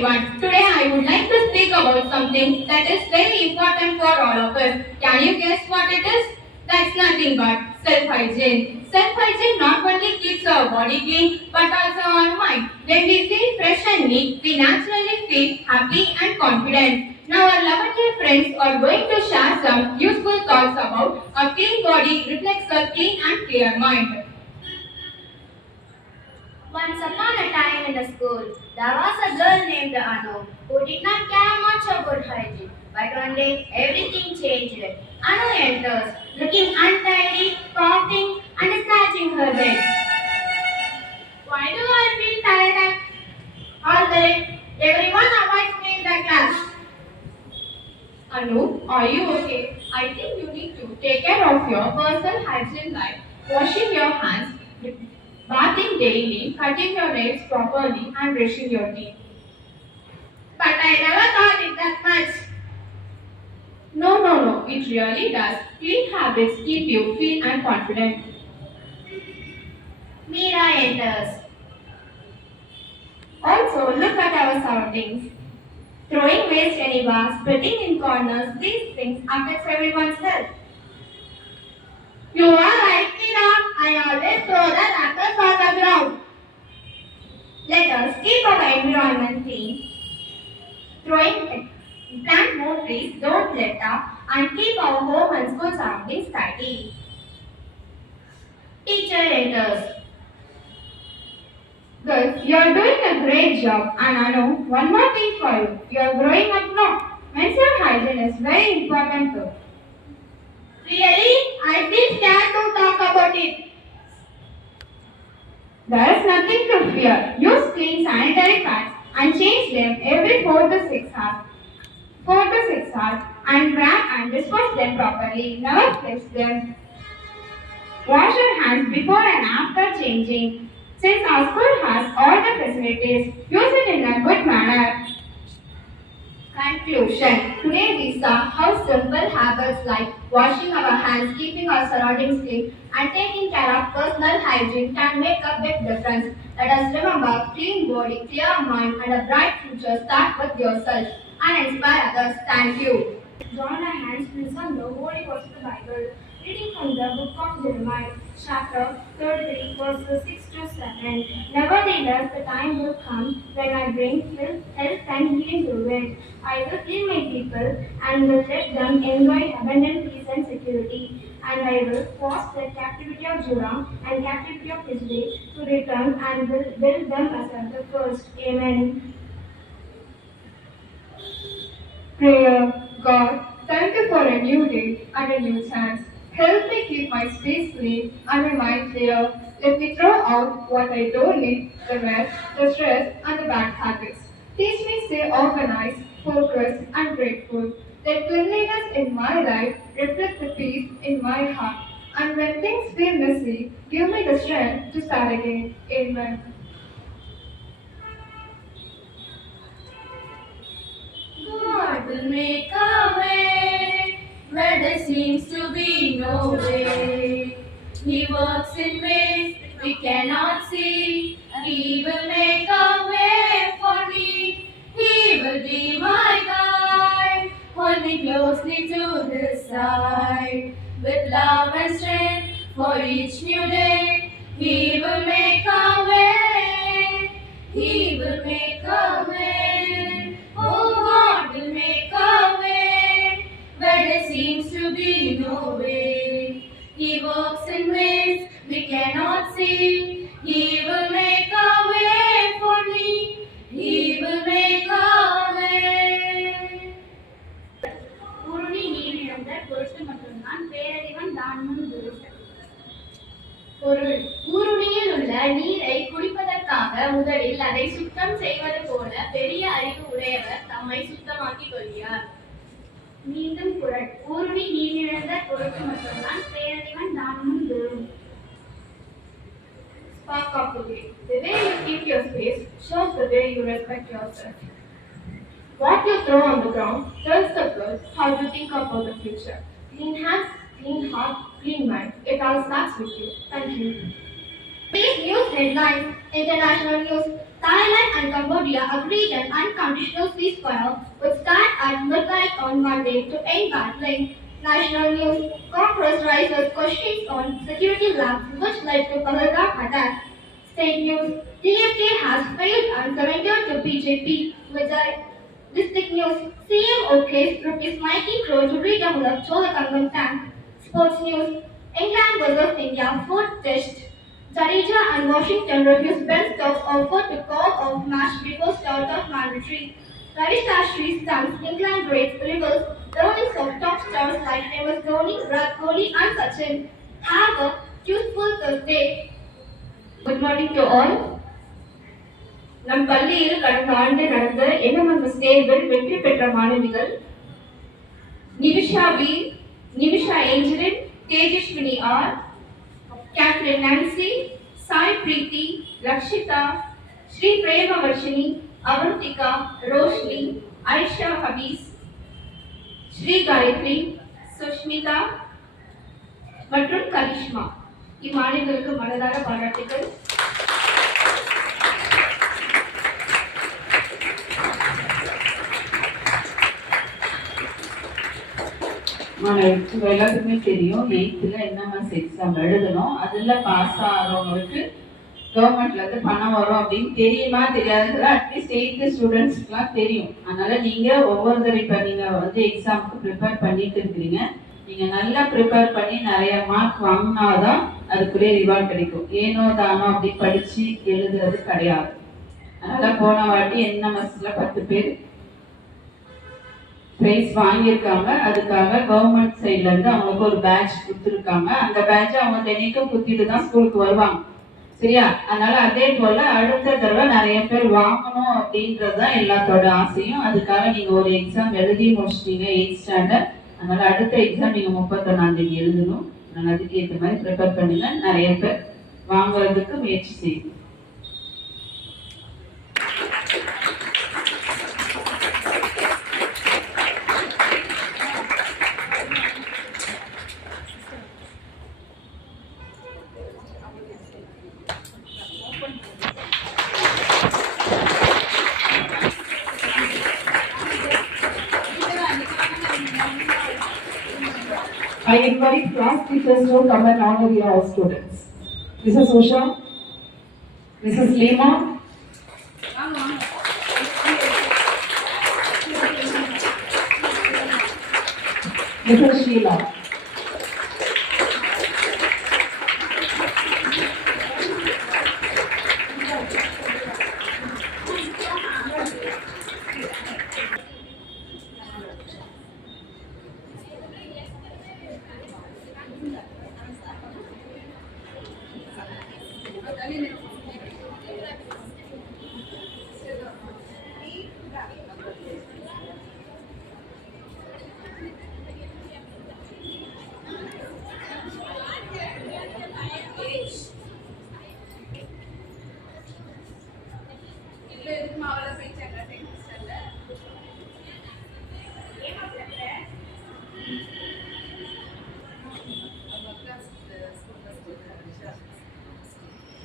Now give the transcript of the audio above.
everyone. Today I would like to speak about something that is very important for all of us. Can you guess what it is? That's nothing but self-hygiene. Self-hygiene not only keeps our body clean but also our mind. When we feel fresh and neat, we naturally feel happy and confident. Now our lovely friends are going to share some useful thoughts about a clean body reflects a clean and clear mind. Once upon a time in the school, there was a girl named Anu who did not care much about hygiene. But one day, everything changed. Anu enters, looking untidy, coughing, and scratching her legs. Why do I feel tired all day? Everyone avoids me in the class. Anu, are you okay? I think you need to take care of your personal hygiene like washing your hands, bathing daily, cutting your nails properly, and brushing your teeth. But I never thought it that much. No, it really does. Clean habits keep you clean and confident. Meera enters. Also, look at our surroundings. Throwing waste anywhere, spitting in corners, these things affect everyone's health. You are right, Meera. I always throw the wrappers on the ground. Let us keep our environment clean. Plant more trees, don't litter, and keep our home and school surroundings tidy. Teacher enters. Girls, you are doing a great job, and I know one more thing for you. You are growing up now. Menstrual hygiene is very important too. Really? I feel scared to talk about it. There is nothing to fear. Use clean sanitary pads and change them every 4 to 6 hours. 4 to 6 hours and wrap and dispose them properly. Never fix them. Wash your hands before and after changing. Since our school has all the facilities, use it in a good manner. Conclusion. Today we saw how simple habits like washing our hands, keeping our surroundings clean, and taking care of personal hygiene can make a big difference. Let us remember, clean body, clear mind, and a bright future start with yourself and inspire others. Thank you. Join our hands to listen the Holy Words of the Bible, reading from the book of Jeremiah, chapter 33, verses 6 to 7. Nevertheless, the time will come when I bring health and healing to it. I will heal my people and will let them enjoy abundant peace and security. And I will cause the captivity of Judah and captivity of Israel to return and will build them as at the first. Amen. Prayer. God, thank you for a new day and a new chance. Help me keep my space clean and my mind clear. Let me throw out what I don't need, the mess, the stress, and the bad habits. Teach me stay organized, focused, and grateful. Let cleanliness in my life reflect the peace in my heart. And when things feel messy, give me the strength to start again. Amen. God will make a way where there seems to be no way. He works in ways we cannot see. He will make a way for me. He will be my guide. Hold me closely to his side. With love and strength for each new day. He will make a way. He will make a way. Oh, God will make a way where there seems to be no way. He works in ways we cannot see. He will make a way for me. He will make a way. ஊருணி நீர் இழந்த பொருட்டு மட்டும்தான் பேரறிவன் தான் முன் பொருள் ஊருணியில் உள்ள நீரை குடிப்பதற்காக முதலில் அதை சுத்தம் செய்வது போல பெரிய அறிவு உடையவர் தம்மை சுத்தமாக்கிக் கொள்கிறார். மீண்டும் குரல் ஊருணி நீரிழந்த பொருட்டு மட்டும்தான் பேரறிவன் தான் முன் பெறும். Spark of the day. The way you keep your space shows the way you respect yourself. What you throw on the ground tells the world how you think about the future. Clean hands, clean heart, clean mind. It all starts with you. Thank you. These news headlines, international news, Thailand and Cambodia agreed an unconditional ceasefire would start at midnight on Monday to end battling. National news: Congress raises questions on security labs which led to Pahalgam attack. State news: DMK has failed and surrendered to BJP. Vijay. District news: CM okays rupees 90 crore to redevelop Cholakangam tank. Sports news: England versus India fourth test. Jadeja and Washington refuse Ben Stokes' offer to call off match before start of mandatory. Ravi Shastri stuns England greats reveals the earnings of top stars like MS Dhoni, Virat Kohli and Sachin. Have a useful Thursday. Good morning to all. நம் பள்ளியில் கடந்த ஆண்டு நடந்த NMMS தேர்வில் வெற்றி பெற்ற மாணவிகள் Nivisha V, Nivisha Angeline, Tejaswini R, Catherine Nancy, Sai Preethi, Rakshitha, Sri Premavarshini, Avanthika, Roshni, Aisha Hafeez, Sri Gayathri, Sushmitha மற்றும் கரிஷ்மா. இம்மாணவிகளுக்கு மனதார பாராட்டுகள். எல்லாத்துக்குமே தெரியும் 8th என்எம்எஸ் எக்ஸாம் எழுதணும். அதில் பாஸ் ஆகிறவங்களுக்கு கவர்மெண்ட்ல இருந்து பணம் வரும் அப்படின்னு தெரியுமா தெரியாது, அட்லீஸ்ட் 8th ஸ்டூடெண்ட்ஸ்க்குலாம் தெரியும். அதனால நீங்க ஒவ்வொருத்தரும் இப்போ நீங்க வந்து எக்ஸாமுக்கு ப்ரிப்பேர் பண்ணிட்டு இருக்கிறீங்க. நீங்க நல்லா ப்ரிப்பேர் பண்ணி நிறைய மார்க் வாங்கினாதான் அதுக்குள்ளே ரிவார்ட் கிடைக்கும். ஏனோ தானோ அப்படி படிச்சு எழுதுறது கிடையாது. அதனால போன வாட்டி என்எம்எஸ்ல 10 பேர் பிரைஸ் வாங்கியிருக்காங்க. அதுக்காக கவர்மெண்ட் சைட்ல இருந்து அவங்களுக்கு ஒரு பேட்ச் கொடுத்துருக்காங்க. அந்த பேட்ச் அவங்க தினைக்கும் குத்திட்டு தான் ஸ்கூலுக்கு வருவாங்க. சரியா? அதனால அதே போல அடுத்த தடவை நிறைய பேர் வாங்கணும் அப்படின்றதுதான் எல்லாத்தோட ஆசையும். அதுக்காக நீங்க ஒரு எக்ஸாம் எழுதி முடிச்சிட்டீங்க 8th ஸ்டாண்டர்ட். அதனால அடுத்த எக்ஸாம் நீங்க 31ஆம் தேதி எழுதணும். அதனால அதுக்கு ஏற்ற மாதிரி ப்ரிப்பேர் பண்ணுங்க. நிறைய பேர் வாங்குறதுக்கு முயற்சி செய்யுங்க. I invite class teachers to come and honor your students. Mrs. Usha, Mrs. Lima, Mrs. Sheila.